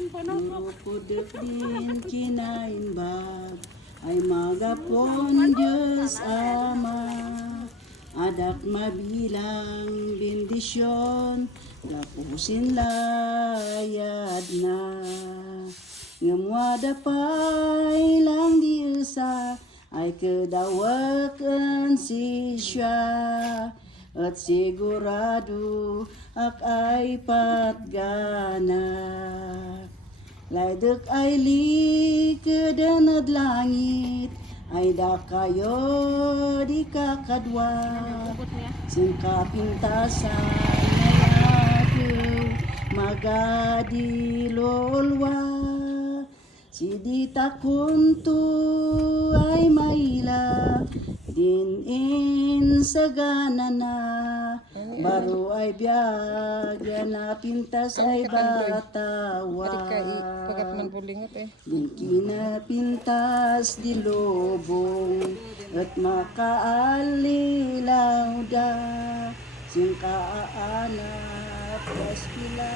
din po no. Pudot din kinaimbag ay magapon Diyos Ama. Adak mabilang bendisyon, tapusin layad na. Ngamwada pa'y lang di usa, ay kedawakan si siya. At sigurado ak ay patgana. Laydek ay likedanad langit, ay da kayo di kakadwa. Singkapintasan ako magadilolwa. Si dita kunto ay maila, din in sagana na. Baro ay biyagya na pintas ay batawa. Pagat man bulingot eh. Din kinapintas di lobong at makaalilaw da sing kaanap kaskila